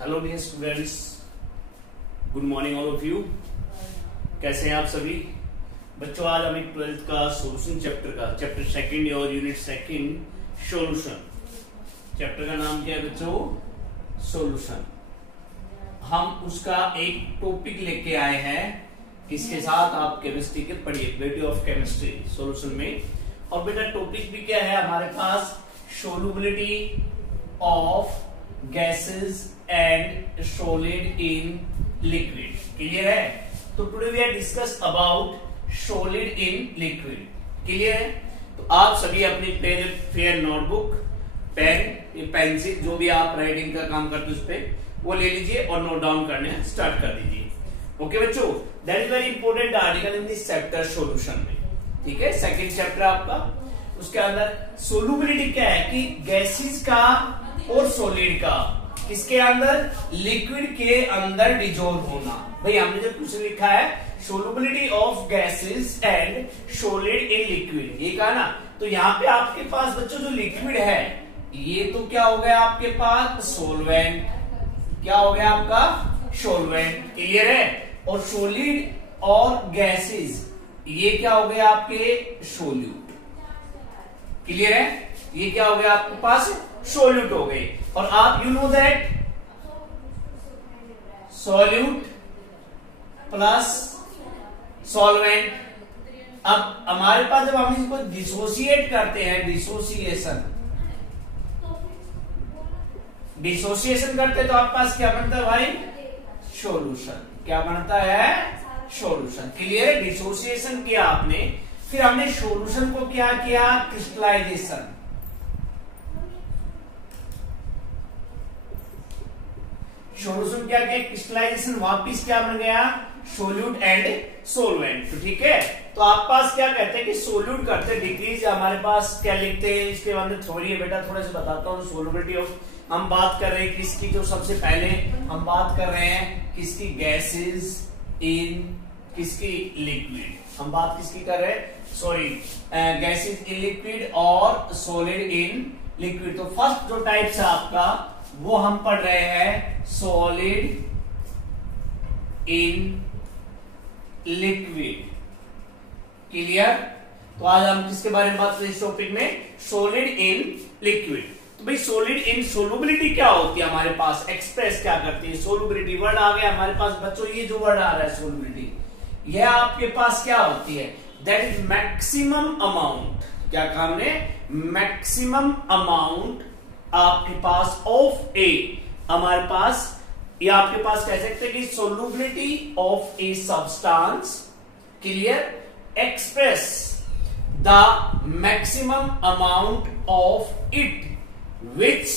Hello dear students, good morning all of you. कैसे हैं आप सभी बच्चों? आज हमें 12th का सोल्यूशन चैप्टर सेकंड और यूनिट सेकंड सोल्यूशन। चैप्टर का नाम क्या है बच्चों? सोल्यूशन। हम उसका एक टॉपिक लेके आए हैं, किसके साथ? आप केमिस्ट्री के पढ़िए, ब्यूटी ऑफ केमिस्ट्री सोल्यूशन में। और बेटा टॉपिक भी क्या है हमारे पास? Solubility of gases and solid in liquid। Clear है? तो today we are discuss about solid in liquid। Clear है? तो आप सभी अपनी फेयर नोटबुक, पेन, पेंसिल, जो भी आप राइटिंग का काम करते उस पे वो ले लीजिए और नोट डाउन करने स्टार्ट कर दीजिए। ओके बच्चों, that is very important article in this chapter solution में। ठीक है, सेकंड चैप्टर आपका, उसके अंदर सोल्युबिलिटी क्या है कि गैसेस का और सॉलिड का किसके अंदर? लिक्विड के अंदर डिजोल्व होना। भाई हमने जो क्वेश्चन लिखा है solubility of gases and solid in liquid, ये कहा ना। तो यहाँ पे आपके पास बच्चों जो लिक्विड है ये तो क्या हो गया आपके पास? सोलवेंट। क्या हो गया आपका? सोलवेंट। क्लियर है? और सॉलिड और गैसेस ये क्या हो गया आपके? सोल्यूट। क्लियर है? ये क्या हो गया आपके पास? सोल्यूट हो गए। और आप you know that solute plus solvent. अब हमारे पास जब हम इसको डिसोसिएट करते हैं, डिसोसिएशन करते हैं तो आपके पास क्या बनता है भाई? सॉल्यूशन। क्या बनता है? सॉल्यूशन। क्लियर है? डिसोसिएशन किया आपने, फिर हमने सॉल्यूशन को क्या किया? क्रिस्टलाइजेशन। सॉल्यूशन क्या किया? क्रिस्टलाइजेशन। वापिस क्या बन गया? Solute and solvent. तो ठीक है, तो आप पास क्या कहते हैं कि सोल्यूट करते डिक्रीज, हमारे पास क्या लिखते हैं इसके अंदर थ्योरी है बेटा, थोड़ा सा बताता हूँ। सोल्युबिलिटी ऑफ, हम बात कर रहे हैं किसकी? जो सबसे पहले हम बात कर रहे हैं किसकी? गैसेस इन किसकी? लिक्विड। हम बात किसकी कर रहे हैं? सॉरी, गैसेस इन लिक्विड और सॉलिड इन लिक्विड। तो फर्स्ट जो टाइप है आपका वो हम पढ़ रहे हैं सॉलिड इन लिक्विड। क्लियर? तो आज हम किसके बारे में बात करें इस टॉपिक में? Solid in liquid. तो भाई सॉलिड इन सोल्युबिलिटी क्या होती है हमारे पास? एक्सप्रेस क्या करती है? सोल्युबिलिटी वर्ड आ गया हमारे पास बच्चों। ये जो वर्ड आ रहा है सोल्युबिलिटी, यह आपके पास क्या होती है? That is maximum amount. क्या कहा हमने? मैक्सिमम अमाउंट आपके पास ऑफ ए, हमारे पास या आपके पास कह सकते हैं कि solubility of a substance. Clear? Express the maximum amount of it which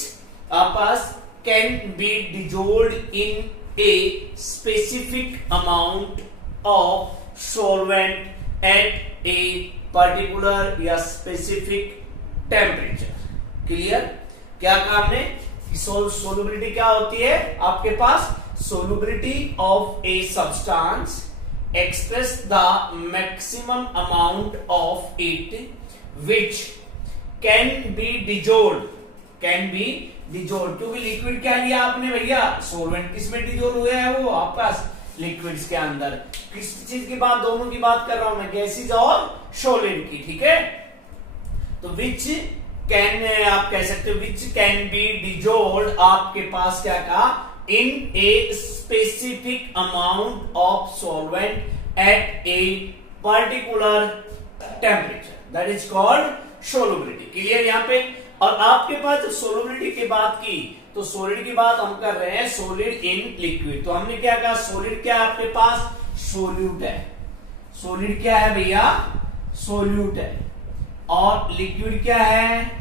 pass can be dissolved in a specific amount of solvent at a particular या specific temperature। क्लियर? क्या कहा हमने? सोल्युबिलिटी क्या होती है आपके पास? Solubility of a substance express the maximum amount of it which can be dissolved. Can be dissolved, क्योंकि लिक्विड क्या लिया आपने भैया? सोलवेंट। किसमें डिजोल्व हुआ है वो? आपका लिक्विड्स के अंदर। किस चीज की बात? दोनों की बात कर रहा हूं मैं, गैसेस और सॉलिड की। ठीक है, तो विच कैन, आप कह सकते हो विच कैन बी डिजोल्ड, आपके पास क्या कहा? In a specific amount of solvent at a particular temperature, that is called solubility. Clear यहाँ पे? और आपके पास जब सोल्युबिलिटी की बात की तो सॉलिड की बात हम कर रहे हैं, सॉलिड इन लिक्विड। तो हमने क्या कहा? सॉलिड क्या है आपके पास? सोल्यूट है। सॉलिड क्या है भैया? सोल्यूट है। और लिक्विड क्या है?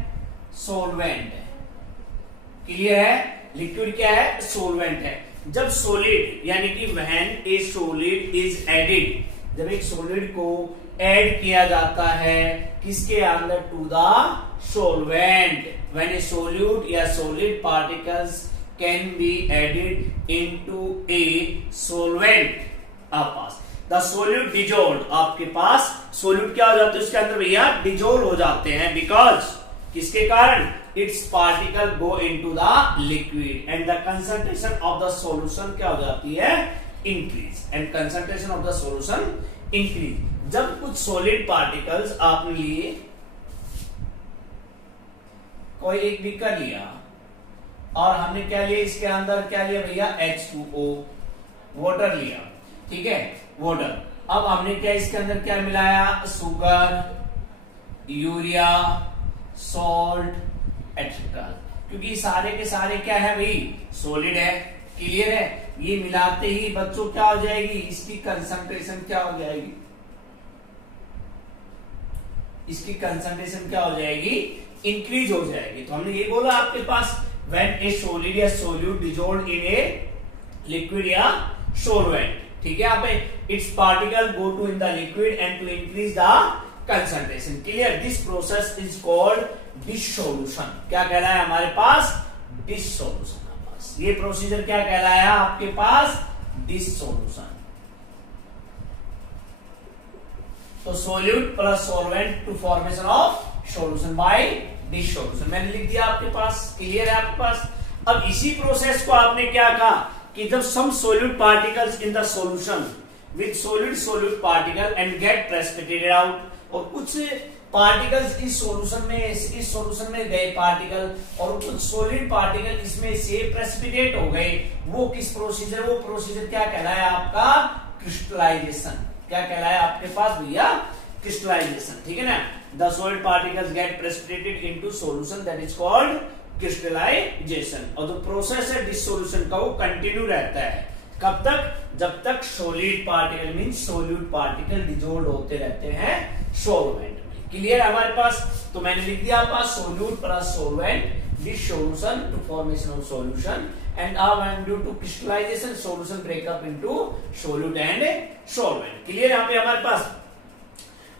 सोलवेंट है। क्लियर है? लिक्विड क्या है? सोलवेंट है। जब सॉलिड यानी कि when a solid is added, जब एक सॉलिड को ऐड किया जाता है किसके अंदर? To the solvent, when a solute या solid particles can be added into a solvent, pass the solute dissolved, आपके पास solute क्या हो जाता है उसके अंदर भैया? डिजोल्व हो जाते हैं। बिकॉज किसके कारण? its particle go into the liquid and the concentration of the solution क्या हो जाती है, increase, and concentration of the solution increase। जब कुछ solid particles आपने लिए, कोई एक बीकर लिया और हमने क्या लिया, इसके अंदर क्या लिया भैया, H2O, वाटर लिया, ठीक है, वाटर। अब हमने क्या इसके अंदर क्या मिलाया, शुगर, यूरिया, सॉल्ट एक्सेट्रा, क्योंकि सारे के सारे क्या है भाई, सॉलिड है, क्लियर है। ये मिलाते ही बच्चों क्या हो जाएगी, इसकी कंसंट्रेशन क्या हो जाएगी, इसकी कंसंट्रेशन क्या हो जाएगी, इंक्रीज हो जाएगी। तो हमने ये बोला आपके पास व्हेन ए सॉलिड या solute dissolved in a liquid या सॉल्वेंट, ठीक है, यहाँ पे its particle go to in the liquid and to increase the concentration, clear. This process is called dissolution. क्या कहलाया हमारे पास, डिसोल्यूशन। ये प्रोसीजर क्या कहलाया आपके पास, डिसोल्यूशन। तो solute plus solvent to formation of solution by dissolution, मैंने लिख दिया आपके पास, क्लियर है आपके पास। अब इसी प्रोसेस को आपने क्या कहा कि जब some solute particles in the solution with solute particle and get precipitated out, और कुछ पार्टिकल्स इस सॉल्यूशन में गए पार्टिकल और कुछ सॉलिड पार्टिकल इसमें से प्रेसिपिटेट हो गए, वो किस प्रोसीजर, वो प्रोसीजर क्या कहलाया आपका, क्रिस्टलाइजेशन। क्या कहलाया आपके पास भैया, क्रिस्टलाइजेशन, ठीक है ना। The solid particles get precipitated into solution, that is called crystallisation. और जो प्रोसेस है डिसोल्यूशन का वो कंटिन्यू रहता है, कब तक, जब तक solid particle means solute particle dissolve होते रहते हैं सॉल्वेंट में, क्लियर हमारे पास। तो मैंने लिख दिया आपका solute plus solvent dissolution to formation of solution and when due to crystallization solution break up into solute and solvent, clear. यहाँ पे हमारे पास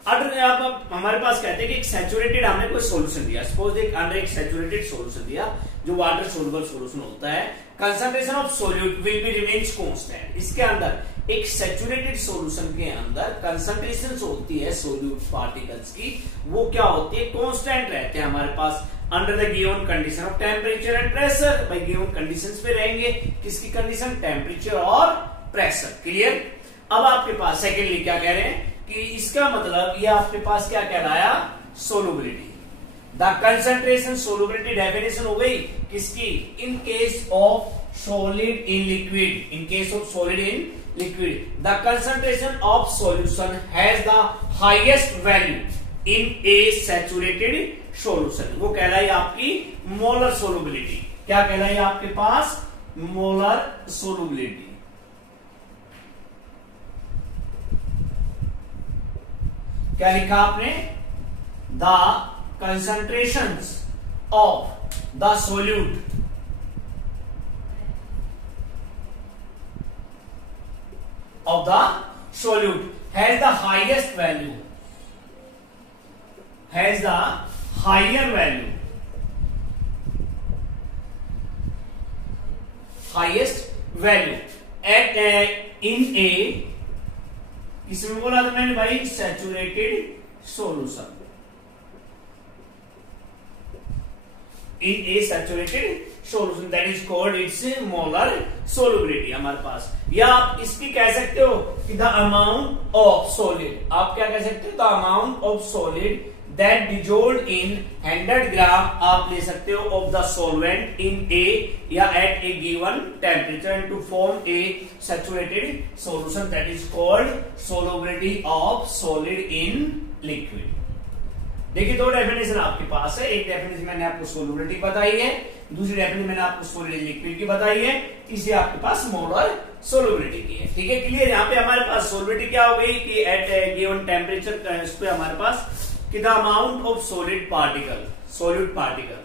हमारे पास कहते हैं कि एक सैचुरेटेड हमने कोई सॉल्यूशन दिया, सपोज एक अंडर एक सैचुरेटेड सॉल्यूशन दिया जो वाटर सोल्युबल सॉल्यूशन होता है, concentration of solute will be remains constant. इसके अंदर एक सैचुरेटेड सॉल्यूशन के अंदर कंसंट्रेशन होती है सोल्यूट पार्टिकल्स की, वो क्या होती है, कांस्टेंट रहते हैं हमारे पास under the given condition of temperature and pressure. भाई गिवन कंडीशंस पे रहेंगे, किसकी कंडीशन, टेम्परेचर और प्रेशर, क्लियर। अब आपके पास सेकेंडली क्या कह रहे हैं कि इसका मतलब ये आपके पास क्या कहलाया, solubility. The concentration, solubility definition हो गई किसकी, in case of solid in liquid, in case of solid in liquid the concentration of solution has the highest value in A saturated solution, वो कहलाई आपकी मोलर सोलुबिलिटी। क्या कहलाई आपके पास, molar solubility. क्या लिखा आपने, the concentrations of the solute of the solute has the highest value, has the higher value, highest value at in a, इसमें बोला था मैंने भाई saturated solution, in a saturated solution, that is called its molar solubility हमारे पास। या आप इसकी कह सकते हो कि the amount of solid, आप क्या कह सकते हो, the amount of solid that dissolved in 100 ग्राम आप ले सकते हो of the solvent in a या at a given temperature and to form a saturated solution, that is called solubility of solid in liquid। देखिए दो डेफिनेशन आपके पास है, एक डेफिनेशन मैंने आपको सोलुबिलिटी बताई है, दूसरी डेफिनेशन मैंने आपको सॉलिड लिक्विड की बताई है, तीसरी आपके पास मोलर सोलुबिलिटी की है, ठीक है, क्लियर। यहाँ पे हमारे पास सोलुबिलिटी क्या हो गई कि एट गिवन टेम्परेचर इस पे हमारे पास कि the amount of solid particle, solid particle,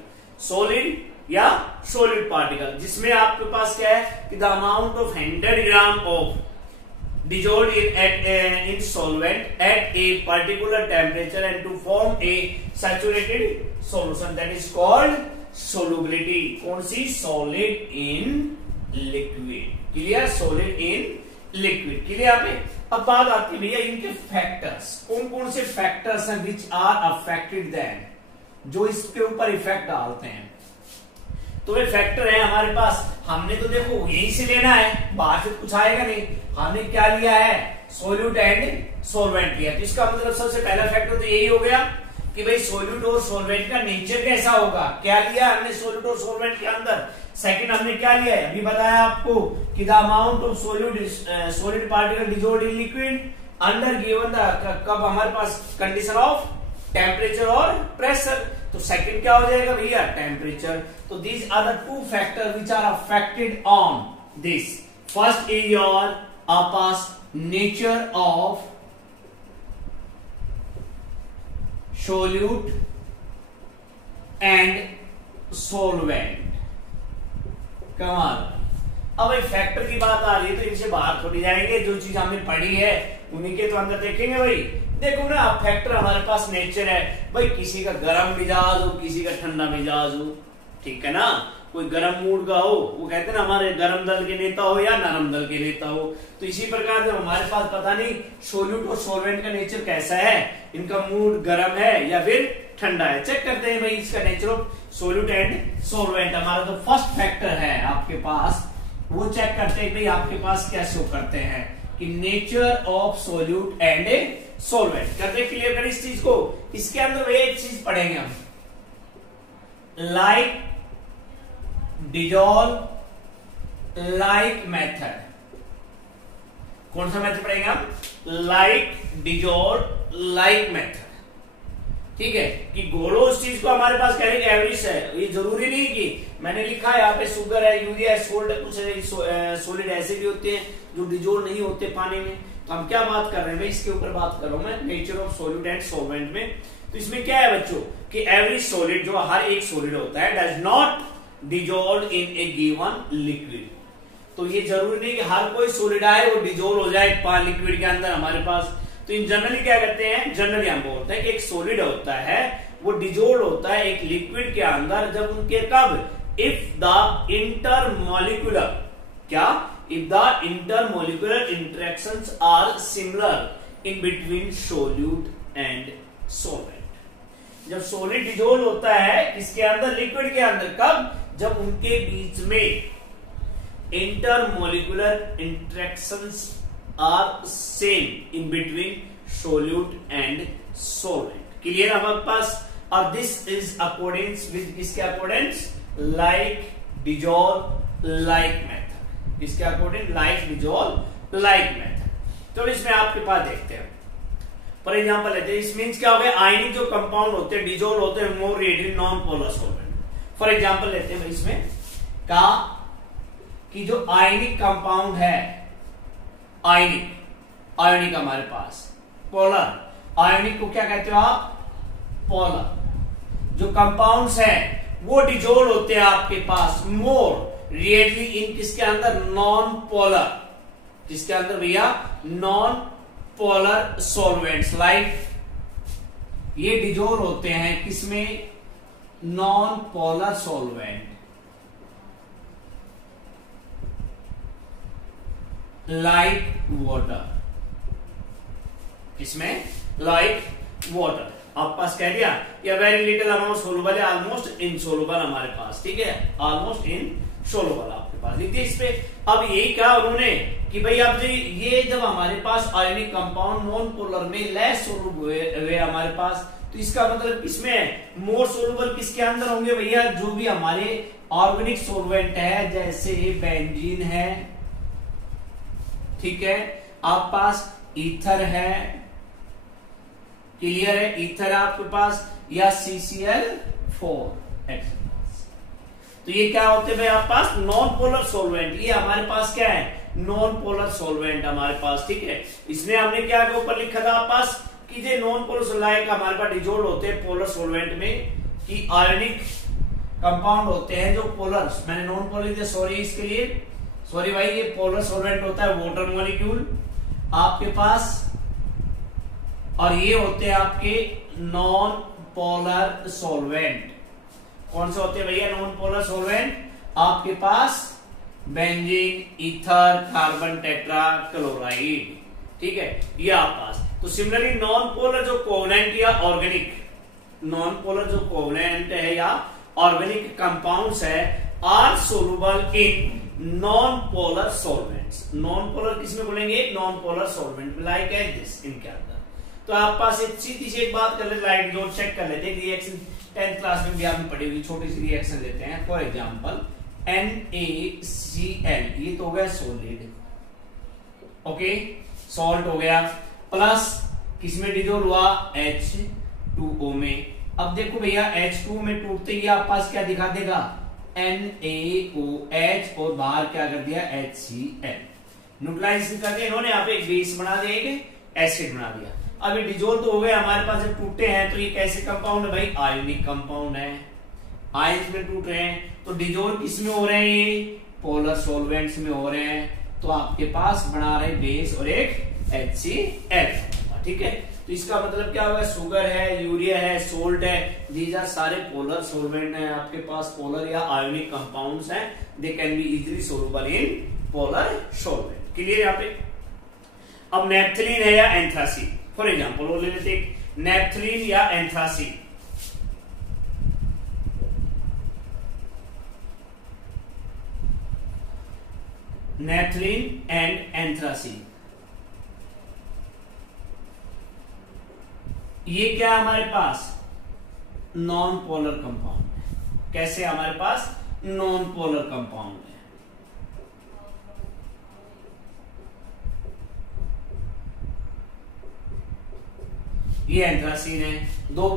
solid या सॉलिड पार्टिकल, जिसमें आपके पास क्या है कि the amount of 100 gram of dissolved in solvent at a particular temperature and to form a saturated solution, that is called solubility। कौन सी, solid in liquid, clear, solid in liquid, clear। यहाँ पे अब बात आती है भैया इनके फैक्टर्स, कौन कौन से फैक्टर्स हैं which are affected then, जो इसके ऊपर इफेक्ट डालते हैं। तो वे फैक्टर है हमारे पास, हमने तो देखो यहीं से लेना है, बाहर से कुछ आएगा नहीं। हमने क्या लिया है, सोल्यूट एंड सोलवेंट लिया। तो इसका मतलब सबसे पहला फैक्टर तो यही हो गया कि भाई सोल्यूट और सोलवेंट का नेचर कैसा होगा। क्या लिया हमने सोल्यूट और सोलवेंट के अंदर। सेकंड हमने क्या लिया है, अभी बताया आपको कि the amount of solid particle dissolved in liquid under given the, कब हमारे पास कंडीशन ऑफ टेम्परेचर और प्रेशर। तो सेकंड क्या हो जाएगा भैया, टेम्परेचर। तो these are the two factor which are affected on this. First is your आपस nature of solute and solvent. कमाल। अब एक फैक्टर की बात आ रही है तो इनसे बाहर थोड़ी जाएंगे, जो चीज हमने पढ़ी है उन्हीं के तो अंदर देखेंगे। भाई देखो ना, फैक्टर हमारे पास नेचर है भाई, किसी का गर्म मिजाज हो, किसी का ठंडा मिजाज हो, ठीक है ना। कोई गर्म मूड का हो, वो कहते हैं ना हमारे गर्म दल के नेता हो या नरम दल के नेता हो। तो इसी प्रकार जब हमारे पास पता नहीं सोल्यूट और सोलवेंट का नेचर कैसा है, इनका मूड गर्म है या फिर ठंडा है, चेक करते हैं भाई इसका nature of solute and solvent. हमारा जो फर्स्ट फैक्टर है आपके पास, वो चेक करते हैं भाई आपके पास क्या शो करते हैं कि nature of solute and solvent. करते क्लियर कर इस चीज को। इसके अंदर वही एक चीज पढ़ेंगे हम, लाइक डिजॉल्व लाइक मेथड। कौन सा मेथड पढ़ेंगे हम, लाइक डिजॉल्व लाइक मेथड। ठीक है, कि घोलो उस चीज को, हमारे पास कैलोरी एवरेज है। ये जरूरी नहीं कि मैंने लिखा है यहाँ पे शुगर है, यूरिया है, सोल्ट है, कुछ सोलिड ऐसे भी होते हैं जो डिजोल्व नहीं होते पानी में। तो हम क्या बात कर रहे हैं भाई, इसके ऊपर बात कर रहा हूं मैं, nature of solute and solvent में। तो इसमें क्या है बच्चों कि एवरी सोलिड, जो हर एक सोलिड होता है, does not dissolve in a given liquid. तो ये जरूरी नहीं कि हर कोई सोलिड आए वो डिजोल्व हो जाए लिक्विड के अंदर हमारे पास। तो इन जनरली क्या करते हैं, जनरली हम बोलते हैं कि एक सोलिड होता है वो डिजोल्व होता है एक लिक्विड के अंदर, जब उनके कब, इफ द इंटरमोलिकुलर, क्या, if the intermolecular interactions are similar in between solute and solvent. जब सोलिड डिजोल्व होता है इसके अंदर, लिक्विड के अंदर, कब, जब उनके बीच में intermolecular interactions are same in between solute and solvent. Clear हमारे पास। और दिस इज अकॉर्डिंग्स विद किसके accordings, like dissolve like method. इसके according like dissolve like method. तो इसमें आपके पास देखते हैं, फॉर एग्जाम्पल लेते हैं, इस मीन्स क्या हो गया, आयनिक जो कंपाउंड होते हैं डिजोल्व होते हैं more readily non polar solvent. For example लेते हैं इसमें का कि जो आयनिक कंपाउंड है, आयनिक हमारे पास पोलर, आयनिक को क्या कहते हो आप, पोलर। जो कंपाउंड्स हैं वो डिजोल्व होते हैं आपके पास मोर रेडियली इन किसके अंदर, नॉन पोलर। किसके अंदर भैया, नॉन पोलर सॉल्वेंट्स। लाइक ये डिजोल्व होते हैं किसमें, non polar solvent, like water. इसमें लाइक वाटर आपके पास कह दिया, या वेरी लिटिल अमाउंट सोलुबल है, ऑलमोस्ट इनसोलुबल हमारे पास, ठीक है, ऑलमोस्ट इनसोलुबल आपके पास लिखिए इस पे। अब यही कहा उन्होंने कि भाई अब ये जब हमारे पास आयनिक कंपाउंड नॉन पोलर में लेस सोलुबल हुए हमारे पास, तो इसका मतलब इसमें मोर सोलुबल किसके अंदर होंगे भैया, जो भी हमारे ऑर्गेनिक सोलवेंट है, जैसे बेंजीन है, ठीक है, आप पास ईथर है, क्लियर है, ईथर आपके पास, या CCl4। तो ये क्या होते हैं भाई आपके पास, नॉन पोलर सोलवेंट। ये हमारे पास क्या है, नॉन पोलर सोलवेंट हमारे पास, ठीक है। इसमें हमने क्या के ऊपर लिखा था आपके पास कि जो नॉन पोलर सोलवेंट हमारे पास डिजोल्व होते हैं पोलर सोलवेंट में, कि आयनिक कंपाउंड होते हैं जो पोलर, मैंने नॉन पोलर, सॉरी इसके लिए, सॉरी भाई, ये पोलर सोलवेंट होता है वाटर मॉलिक्यूल आपके पास, और ये होते हैं आपके नॉन पोलर सोलवेंट। कौन से होते हैं भैया नॉन पोलर सोलवेंट, आपके पास benzene, ether, carbon tetra chloride, ठीक है, ये आप पास। तो सिमिलरली नॉन पोलर जो कोवेलेंट या ऑर्गेनिक, नॉन पोलर जो कोवलेंट है या ऑर्गेनिक कंपाउंड्स है are soluble in non polar solvents. Non polar किसमें बोलेंगे? Non polar solvent like as this, इनके अंदर। तो आप पास एक सीधी सी एक बात कर लेते, लाइट जो चेक कर लेते, रिएक्शन 10th क्लास में भी आपने पढ़ी हुई छोटी सी रिएक्शन लेते हैं। फॉर एग्जांपल NaCl, ये तो हो गया सॉलिड, ओके, सॉल्ट हो गया, प्लस किसमें डिजोल्व हुआ? H2O में। अब देखो भैया H2O में टूटते ही आप पास क्या दिखा देगा? NaOH, और बाहर क्या कर दिया? HCl। न्यूट्रलाइज कर दिया इन्होंने, यहाँ पे एक बेस बना दिया, एक एसिड बना दिया। अब ये डिजोल्व तो हो गए हमारे पास, जब टूटे हैं तो ये कैसे कंपाउंड है भाई? आयोनिक कंपाउंड है, आयंस में टूट रहे हैं। तो डिजोल्व किसमें हो रहे हैं? ये पोलर सॉल्वेंट्स में हो रहे हैं। तो आपके पास बना रहे बेस और एक HCl, ठीक है। तो इसका मतलब क्या होगा? शुगर है, यूरिया है, सोल्ट है, दीज आर सारे पोलर सॉल्वेंट हैं आपके पास, पोलर या आयोनिक कंपाउंड्स हैं। They can be easily soluble in polar solvent. Clear यहाँ पे? अब नेप्थलीन है या एंथ्रासीन, फॉर एग्जाम्पल वो ले लेते, नेप्थलीन या एंथ्रासीन। नेप्थलीन एंड एंथ्रासीन, ये क्या है हमारे पास? नॉन पोलर कंपाउंड है। कैसे हमारे पास नॉन पोलर कंपाउंड है? ये एंथ्रासीन है, दो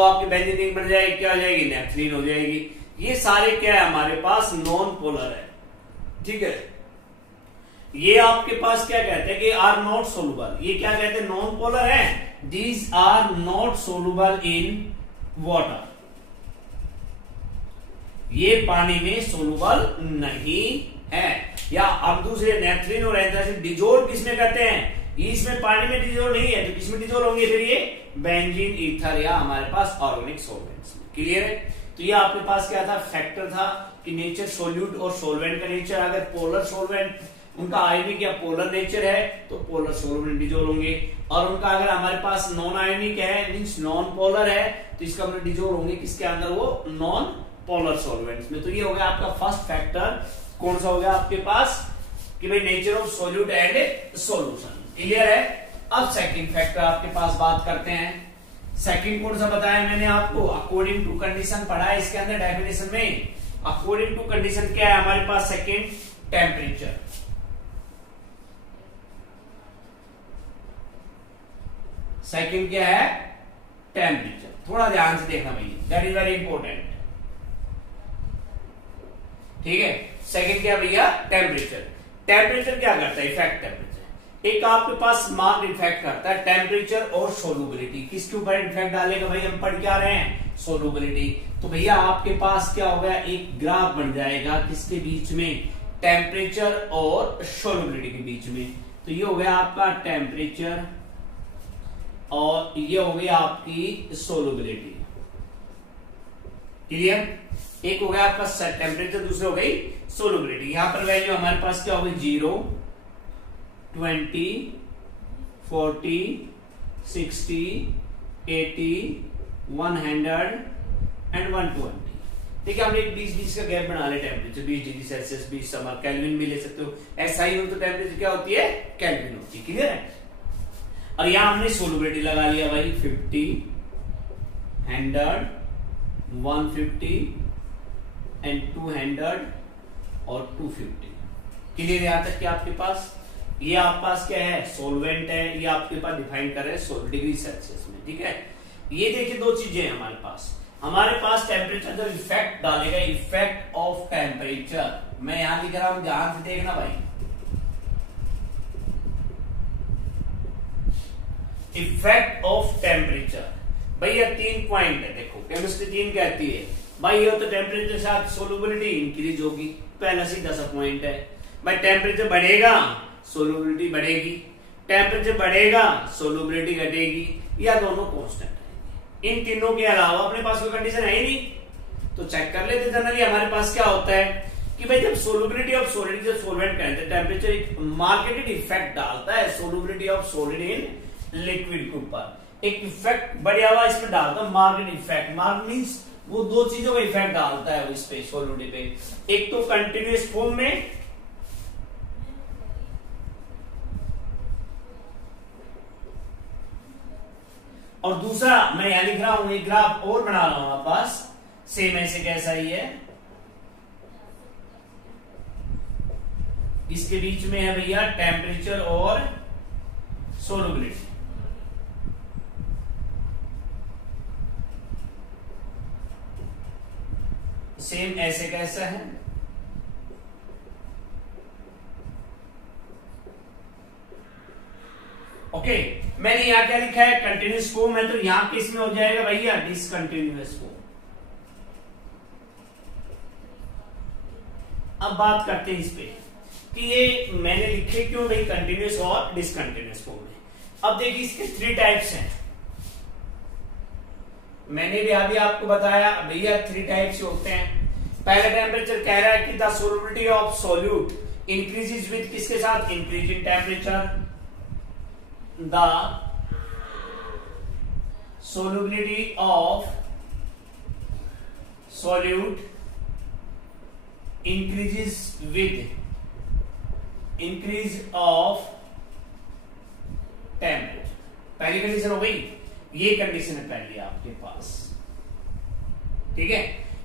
आपके बेंजीन रिंग बन जाएगी, क्या हो जाएगी? नेप्थलीन हो जाएगी। ये सारे क्या है हमारे पास? नॉन पोलर है, ठीक है। ये आपके पास क्या कहते हैं कि आर नॉट सोलुबल, ये क्या कहते हैं? नॉन पोलर है। These are not soluble in water, ये पानी में सोलुबल नहीं है। या अब दूसरे नेप्थलीन और एंथ्रासीन डिजोल्व किसमें करते हैं? इसमें पानी में डिजोल्व नहीं है, तो किसमें डिजोल्व होंगे फिर? ये बेंजीन, ईथर या हमारे पास ऑर्गेनिक सॉल्वेंट्स में। क्लियर है? तो ये आपके पास क्या था? फैक्टर था कि नेचर सोल्यूट और सोलवेंट का नेचर, अगर पोलर सोलवेंट उनका आयनिक या पोलर नेचर है तो पोलर सॉल्वेंट डिजोल्व होंगे, और उनका अगर हमारे पास नॉन आयनिक है मींस नॉन पोलर है तो इसका मतलब डिजोल्व होंगे किसके अंदर? वो नॉन पोलर सॉल्वेंट्स में। तो ये हो गया आपका फर्स्ट फैक्टर। कौन सा हो गया आपके पास? कि भाई nature of solute and solution. Clear है? अब सेकंड फैक्टर आपके पास बात करते हैं। सेकंड कौन सा बताया मैंने आपको? अकॉर्डिंग टू कंडीशन पढ़ा है इसके अंदर डेफिनेशन में। अकॉर्डिंग टू कंडीशन क्या है हमारे पास? Second temperature. सेकंड क्या है? टेम्परेचर। थोड़ा ध्यान से देखना भैया, दैट इज वेरी इंपॉर्टेंट, ठीक है। सेकंड क्या भैया? टेम्परेचर। टेम्परेचर क्या करता है? Effect temperature. एक आपके पास मार्क इफेक्ट करता है टेम्परेचर और सोलुबिलिटी। किसके ऊपर इफेक्ट डालेगा भाई? हम पढ़ क्या रहे हैं? सोलुबिलिटी। तो भैया आपके पास क्या होगा? एक ग्राफ बन जाएगा किसके बीच में? टेम्परेचर और सोलुबिलिटी के बीच में। तो ये हो गया आपका टेम्परेचर और ये हो गई आपकी सोलुबिलिटी। क्लियर? एक हो गया आपका टेम्परेचर, दूसरी हो गई सोलुबिलिटी। यहां पर वैल्यू हमारे पास क्या हो गई? 0, 20, 40, 60, 80, 100 एंड 120। ठीक है, हमने एक 20 का गैप बना लिया। Temperature 20 degree Celsius, 20 summer, kelvin भी ले सकते हो। SI हो तो टेम्परेचर क्या होती है? केल्विन होती है। क्लियर है? और यहां हमने सोलुबिलिटी लगा लिया भाई 50, 100, 150 एंड 200 और 250। क्लियर? यहां तक कि आपके पास ये आपके पास क्या है? सोलवेंट है। ये आपके पास डिफाइन कर रहे हैं डिग्री सेल्सियस में। ठीक है, ये देखिए दो चीजें हैं हमारे पास टेम्परेचर जब इफेक्ट डालेगा, इफेक्ट ऑफ टेम्परेचर, मैं यहां लिख रहा हूं, ध्यान से देखना भाई। इफेक्ट ऑफ टेम्परेचर भैया 3 पॉइंट है। देखो केमिस्ट्री 3 कहती है भाई, ये तो टेम्परेचर के साथ सोलुबिलिटी इंक्रीज होगी, पहला सीधा सा पॉइंट है भाई। टेम्परेचर बढ़ेगा सोलुबिलिटी बढ़ेगी, टेम्परेचर बढ़ेगा सोलुबिलिटी घटेगी, या दोनों कांस्टेंट रहेंगे। इन तीनों के अलावा अपने पास कोई कंडीशन है ही नहीं। तो चेक कर लेते जनरली हमारे पास क्या होता है कि भाई जब सोलुबिलिटी ऑफ सॉलिड जब सोलवेंट कहते हैं, टेम्परेचर एक मार्केटेड इफेक्ट डालता है solubility of solid in liquid के ऊपर। एक इफेक्ट बढ़िया हुआ इसमें डालता हूं, मार्केट इफेक्ट। मार्क मीन्स वो दो चीजों का इफेक्ट डालता है वो इस पे सॉलिडिटी पे, एक तो कंटिन्यूअस फॉर्म में, और दूसरा मैं यहां लिख रहा हूं, एक ग्राफ और बना रहा हूं आप पास, सेम ऐसे कैसा ही है, इसके बीच में है भैया टेम्परेचर और सोलुबिलिटी। सेम ऐसे कैसा है, ओके। मैंने यहां क्या लिखा है, कंटिन्यूअस फॉर्म है, तो यहां किस में हो जाएगा भैया, डिसकंटिन्यूअस फॉर्म। अब बात करते हैं इस पे कि ये मैंने लिखे क्यों भाई कंटिन्यूअस और डिसकंटिन्यूअस फॉर्म में। अब देखिए इसके 3 टाइप्स हैं, मैंने भी अभी आपको बताया भैया 3 टाइप्स होते हैं। पहला टेम्परेचर कह रहा है कि the solubility of solute increases with किसके साथ, increase in temperature. The solubility of solute increases with increase of temperature. पहली कंडीशन हो गई, ये कंडीशन है पहली आपके पास, ठीक है,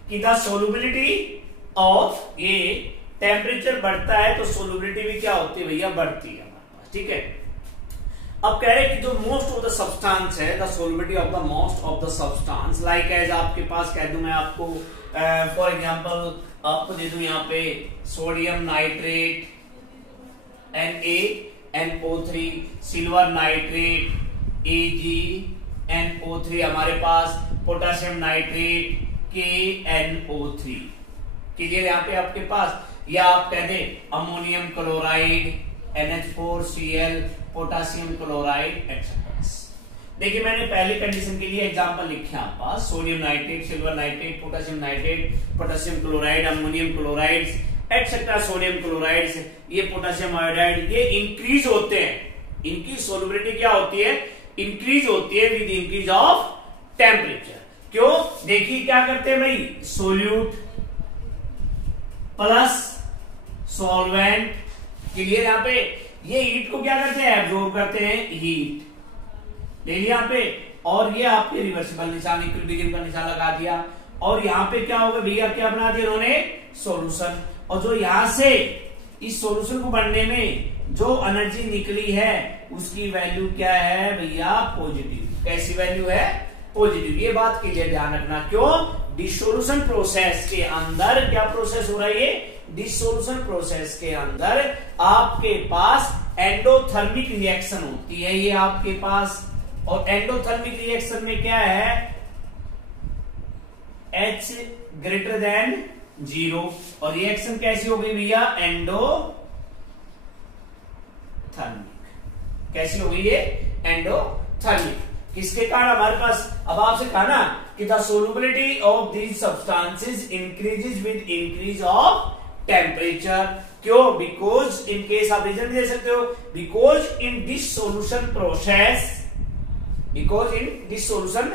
कि द सोलुबिलिटी ऑफ, ये टेम्परेचर बढ़ता है तो सोलुबिलिटी भी क्या होती है भैया, बढ़ती है हमारे पास, ठीक है। अब कह रहे हैं कि जो मोस्ट ऑफ द सब्सटेंस है, the solubility of the most of the substance, like as आपके पास कह दूं मैं आपको, फॉर एग्जांपल आपको दे दूं यहाँ पे sodium nitrate NaNO3, silver nitrate AgNO3, हमारे पास पोटेशियम नाइट्रेट KNO3, क्लियर यहाँ पे आपके पास, या आप कह दे ammonium chloride NH4Cl, potassium chloride etcetera. देखिए मैंने पहली कंडीशन के लिए एग्जांपल लिखे आप पास, sodium nitrate, silver nitrate, potassium nitrate, potassium chloride, ammonium chloride etcetera, sodium chloride, ये पोटेशियम आयोडाइड, ये इंक्रीज होते हैं, इनकी सोलुबिलिटी क्या होती है, इंक्रीज होती है विद इंक्रीज ऑफ टेम्परेचर। क्यों, देखिए क्या करते हैं भाई, सोल्यूट प्लस सॉल्वेंट, क्लियर यहाँ पे, ये हीट को क्या करते हैं, एब्जॉर्ब करते हैं, हीट ले लिया यहाँ पे, और ये आपके रिवर्सिबल निशान, इक्विलिब्रियम का निशान लगा दिया, और यहाँ पे क्या होगा भैया, क्या बना दिया उन्होंने, सॉल्यूशन। और जो यहां से इस सॉल्यूशन को बनने में जो एनर्जी निकली है उसकी वैल्यू क्या है भैया, पॉजिटिव। कैसी वैल्यू है, पॉजिटिव। ये बात के लिए ध्यान रखना, क्यों, डिसोल्यूशन प्रोसेस के अंदर क्या प्रोसेस हो रहा है, ये डिसोल्यूशन प्रोसेस के अंदर आपके पास एंडोथर्मिक रिएक्शन होती है, ये आपके पास, और एंडोथर्मिक रिएक्शन में क्या है, H ग्रेटर देन 0, और रिएक्शन कैसी हो गई भैया, एंडोथर्मिक। कैसी हो गई ये, एंडोथर्मिक। किसके कारण, हमारे पास, अब आपसे कहा ना कि the solubility of these substances increases with increase of temperature. क्यों, बिकॉज इन केस, आप रीजन दे सकते हो, because in this solution process, because in this solution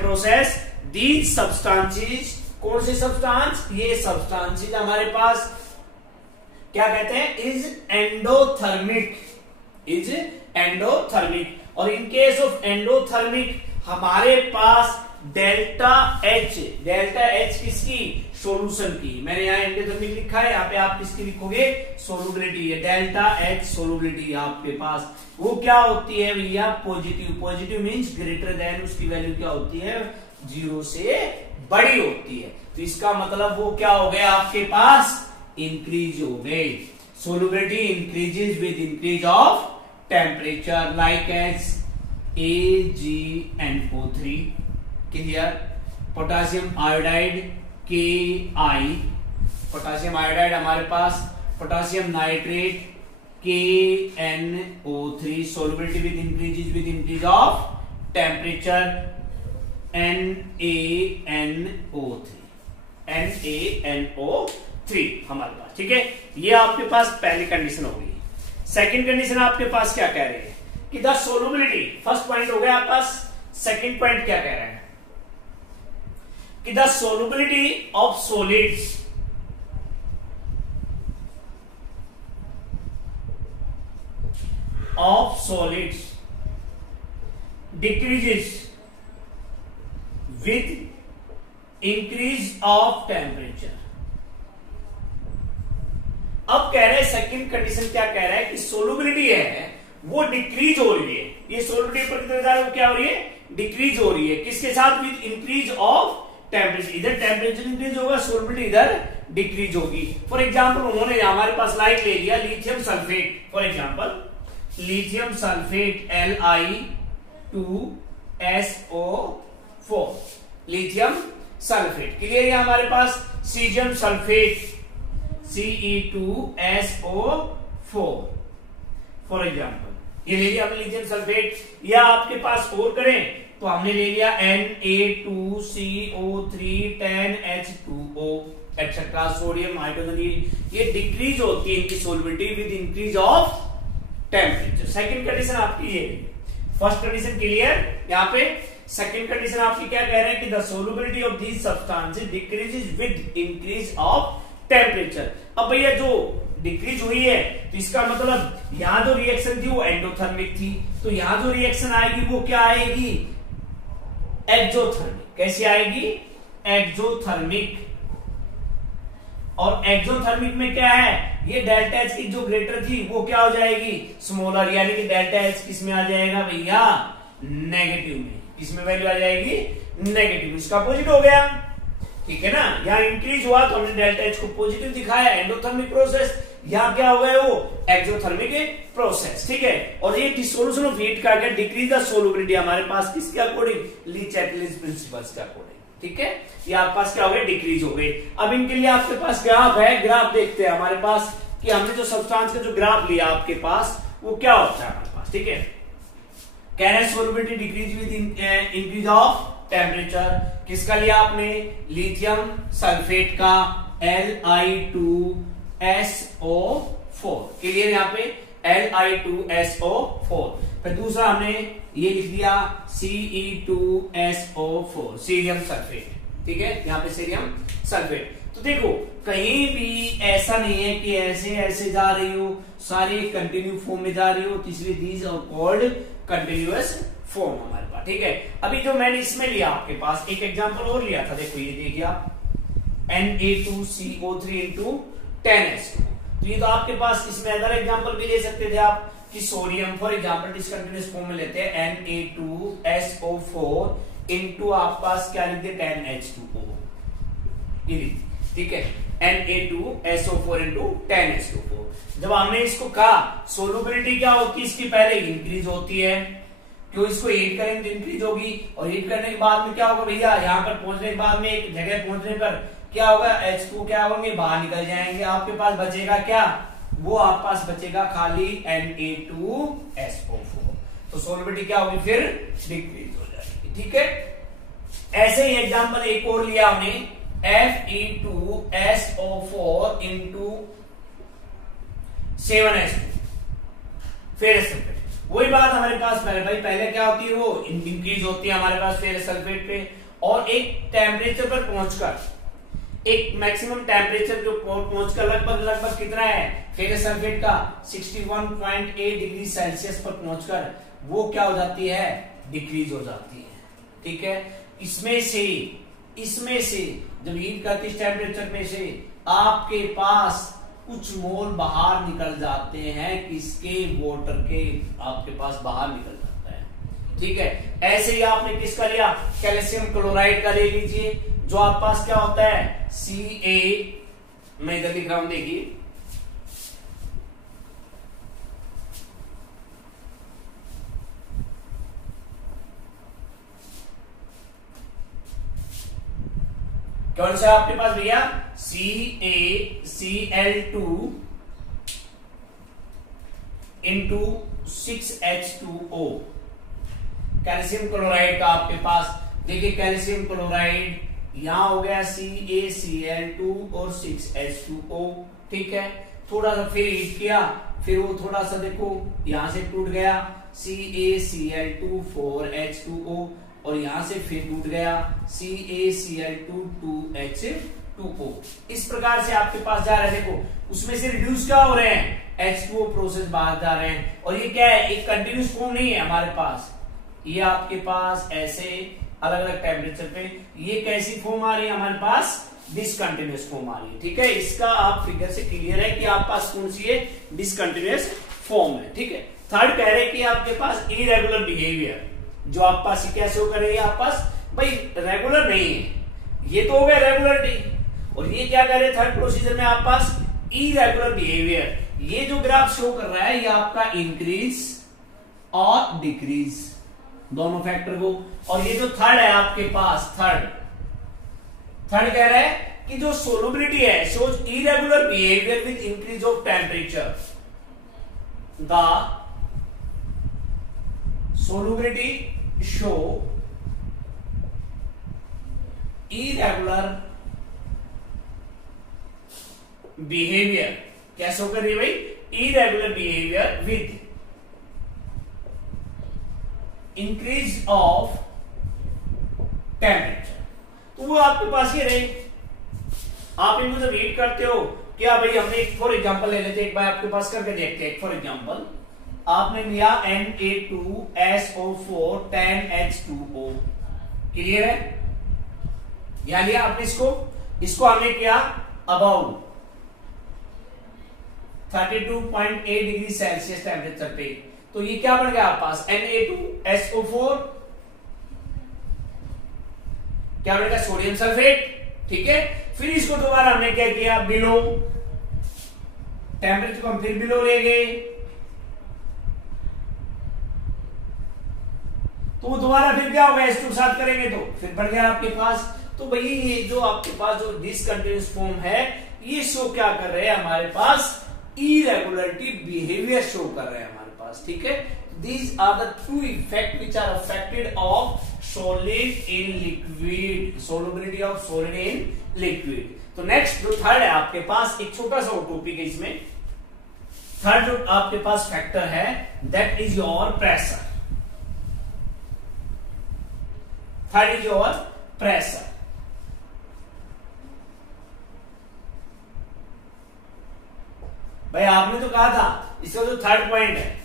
process these substances, कौन से सब्सटेंस, ये सब्सटेंसेस हमारे पास क्या कहते हैं, इज एंडोथर्मिक, इज एंडोथर्मिक। और इन केस ऑफ एंडोथर्मिक हमारे पास डेल्टा एच, डेल्टा एच किसकी, सोल्यूशन की, मैंने यहाँ एंडोथर्मिक लिखा है, यहाँ पे आप किसकी लिखोगे, सोलुबिलिटी है, डेल्टा एच सोलुबिलिटी आपके पास, वो क्या होती है भैया, positive. Positive means greater than, उसकी वैल्यू क्या होती है, 0 से बड़ी होती है, तो इसका मतलब वो क्या हो गया आपके पास, इंक्रीज हो गए, solubility increases with increase of temperature, like as AgNO3, clear, potassium iodide Ki, potassium iodide हमारे पास, potassium nitrate KNO3, solubility with increase of temperature, NaNO3 हमारे पास, ठीक है। ये आपके पास पहली कंडीशन हो गई। सेकंड कंडीशन आपके पास क्या कह रही है कि द सोलुबिलिटी, फर्स्ट पॉइंट हो गया आपके पास। सेकंड पॉइंट क्या कह रहा है कि the solubility of solids decreases with increase of temperature। अब कह रहे हैं सेकंड कंडीशन क्या कह रहा है कि सोलुबिलिटी है वो डिक्रीज हो रही है। ये सोलुबिलिटी पर कितने जा रहा है, वो क्या हो रही है, डिक्रीज हो रही है। किसके साथ, विद इंक्रीज ऑफ टेम्परेचर। इधर टेम्परेचर इंक्रीज होगा, सोलुबिलिटी इधर डिक्रीज होगी। फॉर एग्जाम्पल उन्होंने हमारे पास लाइन ले लिया lithium sulphate, for example lithium sulphate Li2SO4, lithium sulphate. Clear है हमारे पास caesium sulphate Ce2SO4 for example, ये ले लिया हमने लिथियम सल्फेट। या आपके पास और करें तो हमने ले लिया Na2CO310H2O एक्सेट्रा, सोडियम हाइड्रोजन। ये डिक्रीज होती है इनकी solubility with increase of temperature. Second condition आपकी ये, फर्स्ट कंडीशन क्लियर। यहाँ पे सेकंड कंडीशन आपकी क्या कह रहे हैं कि the solubility of these substances decreases with increase of temperature. अब भैया जो डिक्रीज हुई है तो इसका मतलब यहां जो रिएक्शन थी वो एंडोथर्मिक थी, तो यहां जो रिएक्शन आएगी वो क्या आएगी, एक्सोथर्मिक। कैसी आएगी, एक्सोथर्मिक। और एक्सोथर्मिक में क्या है, ये डेल्टा एच की जो ग्रेटर थी वो क्या हो जाएगी, स्मॉलर, यानी कि डेल्टा एच किस में आ जाएगा भैया, नेगेटिव में। किसमें वैल्यू आ जाएगी, नेगेटिव। इसका अपोजिट हो गया, ठीक है ना। यहाँ इंक्रीज हुआ तो हमने डेल्टा एच को पॉजिटिव दिखाया, एंडोथर्मिक प्रोसेस। यहाँ क्या हो गया, वो एक्सोथर्मिक प्रोसेस, ठीक है। और ये डिसोल्यूशन ऑफ हीट का क्या, डिक्रीज द सोलुबिलिटी हमारे पास किसके अकॉर्डिंग, ली-चैटलिज प्रिंसिपल्स के अकॉर्डिंग, ठीक है। ये आपके पास क्या हो गया, डिक्रीज हो गई। अब इनके लिए आपके पास ग्राफ है, ग्राफ देखते हैं हमारे पास कि हमने जो सब्सटेंस का जो ग्राफ लिया आपके पास वो क्या होता है हमारे पास, ठीक है। कह रहे हैं solubility decrease with increase of temperature. किसका लिया आपने, लिथियम सल्फेट का Li2SO4, क्लियर। यहाँ पे Li2SO4। फिर दूसरा हमने ये लिख दिया Ce2SO4, सीरियम सल्फेट, ठीक है। यहाँ पे सीरियम सल्फेट। तो देखो कहीं भी ऐसा नहीं है कि ऐसे ऐसे जा रही हो, सारी कंटिन्यू फॉर्म में जा रही हो, तीसरी दीज और कॉल्ड कंटिन्यूअस फॉर्म हमारे पास, ठीक है। अभी जो मैंने इसमें लिया आपके पास एक एग्जांपल और लिया था, देखो ये देखिए आप Na2CO3 × 10H2। तो ये तो आपके पास इसमें अदर एग्जांपल भी ले सकते थे आप कि sodium for example discontinuous form में लेते हैं Na2SO4 इनटू आपके पास क्या लिखते हैं 10H2O, ठीक है। Na2SO4 × 10H2O। जब हमने इसको कहा सोलुबिलिटी क्या होती है इसकी, पहले इंक्रीज होती है, क्यों, इसको हीट करेंगे तो इंक्रीज होगी। और हीट करने के बाद में क्या होगा भैया, यहाँ पर पहुंचने के बाद में एक जगह पहुंचने पर क्या होगा, H2 क्या होंगे, बाहर निकल जाएंगे। आपके पास बचेगा क्या, वो आपके पास बचेगा खाली Na2SO4। तो सोलबिलिटी क्या होगी, फिर डिक्रीज हो जाएगी, ठीक है। ऐसे ही एग्जांपल एक और लिया हमने Fe2SO4 × 7H2, फेरस सल्फेट। वही बात हमारे पास पहले भाई, पहले क्या होती है, वो इंक्रीज होती है हमारे पास फेरस सल्फेट पे, और एक टेम्परेचर पर पहुंचकर, एक मैक्सिमम टेम्परेचर जो पहुंचकर लगभग कितना है फेरस सल्फेट का 61.8 डिग्री सेल्सियस पर पहुंचकर वो क्या हो जाती है, डिक्रीज हो जाती है, ठीक है। इसमें से जब हीट करती इस टेम्परेचर में से आपके पास कुछ मोल बाहर निकल जाते हैं, किसके, वाटर के, आपके पास बाहर निकल जाता है, ठीक है। ऐसे ही आपने किसका लिया, कैल्शियम क्लोराइड का ले लीजिए, जो आपके पास क्या होता है Ca, मैं इधर लिख रहा हूं, देखिए कौन सा आपके पास भैया, CaCl2 × 6H2O, कैल्शियम क्लोराइड का आपके पास। देखिए कैल्शियम क्लोराइड यहां हो गया CaCl2 और 6H2O, ठीक है। थोड़ा सा फिर हीट किया, फिर वो थोड़ा सा देखो यहां से टूट गया CaCl2 4H2O, और यहां से फिर टूट गया CaCl2 2H2O। इस प्रकार से आपके पास जा रहा है, देखो उसमें से रिड्यूस क्या हो रहे हैं, H2O प्रोसेस बाहर जा रहे हैं। और ये क्या है, एक कंटिन्यूस फॉर्म नहीं है हमारे पास, ये आपके पास ऐसे अलग अलग टेम्परेचर पे ये कैसी फॉर्म आ रही है हमारे पास, डिसकंटिन्यूअस फॉर्म आ रही है। ठीक है, इसका आप फिगर से क्लियर है कि आपके पास कौन सी है, डिसकंटिन्यूअस फॉर्म है। ठीक है, थर्ड कह रहे हैं कि आपके पास इरेगुलर बिहेवियर, जो आपके पास क्या शो कर रही है, आपके पास भाई रेगुलर नहीं है, ये तो हो गया रेगुलरिटी, और ये क्या कर रहे हैं थर्ड प्रोसीजर में आपके पास इरेगुलर बिहेवियर। ये जो ग्राफ शो कर रहा है ये आपका इंक्रीज और डिक्रीज दोनों फैक्टर को, और ये जो थर्ड है आपके पास, थर्ड कह रहा है कि जो सोलुबिलिटी है shows irregular behaviour with increase of temperature, the solubility show irregular behaviour, क्या शो कर रही है भाई, irregular behaviour with increase of temperature. तो वो आपके पास ये रहे, आप इनको जब रीड करते हो, क्या भाई हमने एक फॉर एग्जांपल ले लेते हैं, एक बार आपके पास करके देखते हैं। फॉर एग्जांपल आपने लिया Na2SO4 10H2O, क्लियर है, यहां लिया आपने इसको हमने किया अबाउट 32.8 डिग्री सेल्सियस टेम्परेचर पे, तो ये क्या बन गया आपके पास Na2SO4, क्या बनेगा, सोडियम सल्फेट। ठीक है, फिर इसको दोबारा हमने क्या किया, बिलो टेम्परेचर को हम फिर बिलो ले गए, तो वो दोबारा फिर क्या होगा, H2 साथ करेंगे तो फिर बढ़ गया आपके पास। तो भाई ये जो आपके पास जो डिसकंटिन्यूअस फॉर्म है, ये शो क्या कर रहे हैं हमारे पास, इरेगुलरिटी बिहेवियर शो कर रहे हैं हमारे पास। ठीक है, these are the two effects which are affected of solid in liquid, solubility of solid in liquid। तो नेक्स्ट जो थर्ड है आपके पास, एक छोटा सा टॉपिक है इसमें, थर्ड जो आपके पास फैक्टर है that is your pressure. Third is your pressure. भाई आपने तो कहा था इसका जो थर्ड पॉइंट है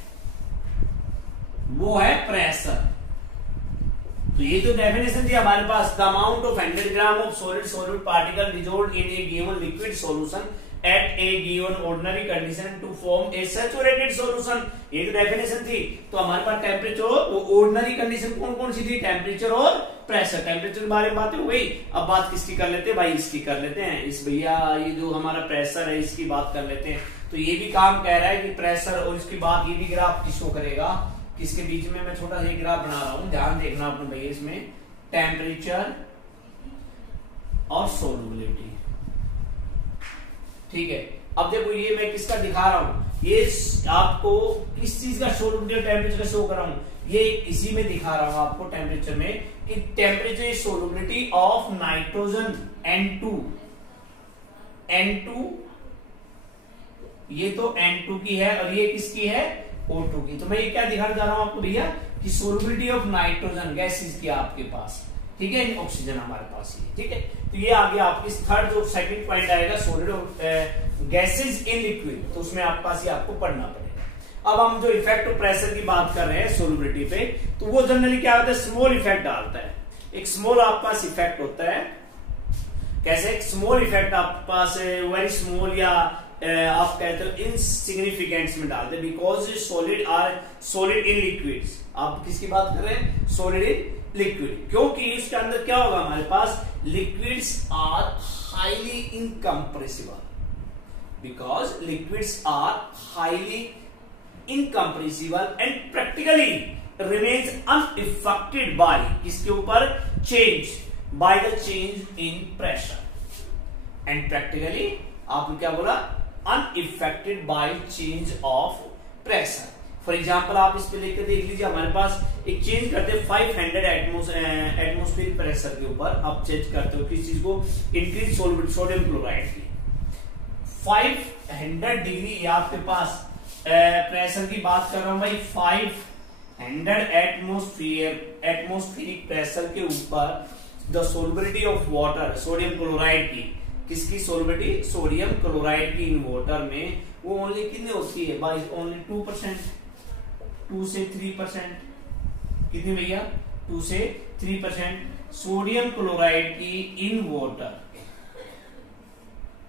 वो है प्रेशर। तो ये जो डेफिनेशन थी हमारे पास, the amount of 100 gram of solid particle dissolved in a given liquid solution at a given ordinary condition to form a saturated solution. ये जो डेफिनेशन थी, तो हमारे पास टेम्परेचर और ऑर्डिनरी कंडीशन कौन कौन सी थी, टेम्परेचर और प्रेशर। टेम्परेचर के बारे में बात हो गई, अब बात किसकी कर लेते हैं भाई, इसकी कर लेते हैं। इस भैया ये जो हमारा प्रेशर है इसकी बात कर लेते हैं। तो ये भी काम कह रहा है कि प्रेशर, और इसके बाद ये भी ग्राफ शो करेगा, किसके बीच में मैं छोटा सा ग्राफ बना रहा हूं, ध्यान देखना अपने भैया, इसमें टेम्परेचर और सोलुबिलिटी। ठीक है, अब देखो ये मैं किसका दिखा रहा हूं, ये आपको किस चीज का सोलुबिलिटी टेम्परेचर का शो कर रहा हूं, ये इसी में दिखा रहा हूं आपको टेम्परेचर में, कि temperature is solubility of nitrogen N2, ये तो N2 की है और ये किसकी है, O2 की। तो मैं ये क्या दिखाना चाह रहा हूं आपको भैया, कि सोलुबिलिटी ऑफ नाइट्रोजन गैसेस की आपके पास, ठीक है, ऑक्सीजन हमारे पास ही, ठीक है। तो ये आ गया आपकी थर्ड जो सेकंड पॉइंट आएगा, सॉलिड गैसेस इन लिक्विड, तो उसमें आपके पास ये आपको पढ़ना पड़ेगा। अब हम जो इफेक्ट ऑफ प्रेशर की बात कर रहे हैं सोलुबिलिटी पे, तो वो जनरली क्या होता है, स्मॉल इफेक्ट डालता है। एक स्मॉल आपके पास इफेक्ट होता है, कैसे, एक स्मॉल इफेक्ट आपके पास वेरी स्मॉल, या आप कहते हो इनसिग्निफिकेंट्स में डालते हैं, बिकॉज सॉलिड इन लिक्विड्स। आप किसकी बात कर रहे हैं, सॉलिड इन लिक्विड, क्योंकि इसके अंदर क्या होगा हमारे पास, liquids are highly incompressible, because liquids are highly incompressible and practically remains unaffected by, किसके ऊपर, change, by the change in pressure, and practically आपने क्या बोला, unaffected by change of pressure. For example आप इस पे लेकर देख लीजिए, हमारे पास एक चेंज करते हैं 500 एटमोस्फेरिक प्रेशर के ऊपर, आप चेंज करते हो किस चीज को, इंक्रीज सोडियम क्लोराइड की 500 डिग्री ये आपके पास प्रेशर की बात कर रहा हूं भाई, 500 एटमोस्फेरिक प्रेशर के ऊपर the solubility of water, sodium chloride की, किसकी सोलबिलिटी, सोडियम क्लोराइड की इन वाटर में वो ओनली कितनी होती है भाई, ओनली 2%, 2 से 3%, कितनी भैया, 2 से 3% सोडियम क्लोराइड की इन वाटर।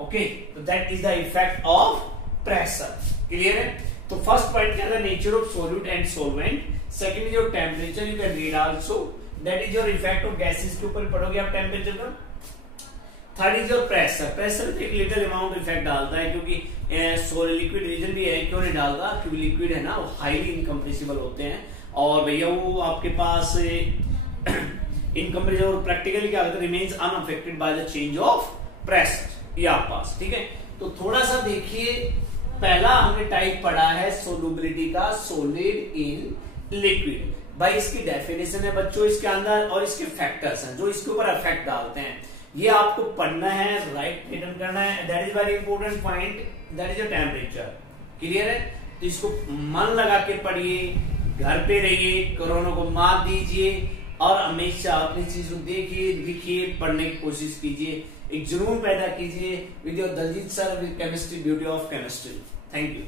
ओके, तो that is the effect of pressure. Clear है? तो फर्स्ट पॉइंट क्या था, nature of solute and solvent. Second is your temperature, you can read also, that is your effect of gases के ऊपर पढ़ोगे आप temperature का। Third is your pressure, pressure एक लिटिल अमाउंट इफेक्ट डालता है, क्योंकि लिक्विड रीजन भी है, क्यों नहीं डालता, क्योंकि लिक्विड है ना वो हाईली इनकम्प्रेसिबल होते हैं, और भैया वो आपके पास इनकम्प्रेसिबल और प्रैक्टिकली क्या होता है, remains unaffected bye the change of pressure, ये आप पास। ठीक है, तो थोड़ा सा देखिए, पहला हमने टाइप पढ़ा है सोलुबिलिटी का, सॉलिड इन लिक्विड। भाई इसकी डेफिनेशन है बच्चों इसके अंदर, और इसके फैक्टर्स हैं जो इसके ऊपर इफेक्ट डालते हैं, ये आपको पढ़ना है, राइट रिटर्न करना है। That is very important point, that is your temperature. Clear है? तो इसको मन लगा के पढ़िए, घर पे रहिए, कोरोना को मात दीजिए, और हमेशा अपनी चीज को देखिए, लिखिए, पढ़ने की कोशिश कीजिए, एक जुनून पैदा कीजिए with your Daljeet sir, with chemistry, beauty of chemistry. Thank you.